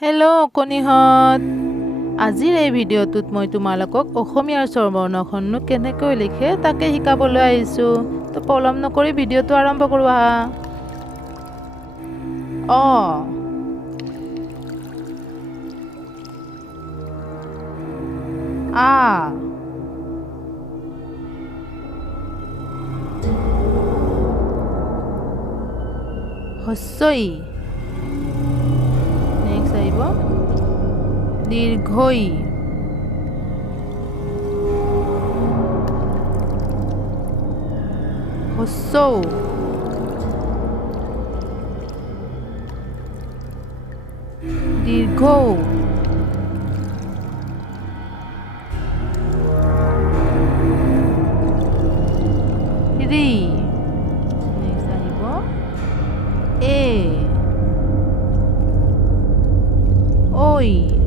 hello' কনিহত আজিৰ এই ভিডিঅ'টোত মই তোমালোকক অসমীয়াৰ স্বৰবৰ্ণখননো কেনেকৈ লিখে তাকে শিকাবলৈ আহিছোঁ তো পলম নকৰি ভিডিঅ'টো আৰম্ভ কৰোঁ আহা হস্যই নেক্সট আহিব দীৰ্ঘই হস্যৌ দীৰ্ঘৌ ৰি নেক্সট আহিব এ ঐ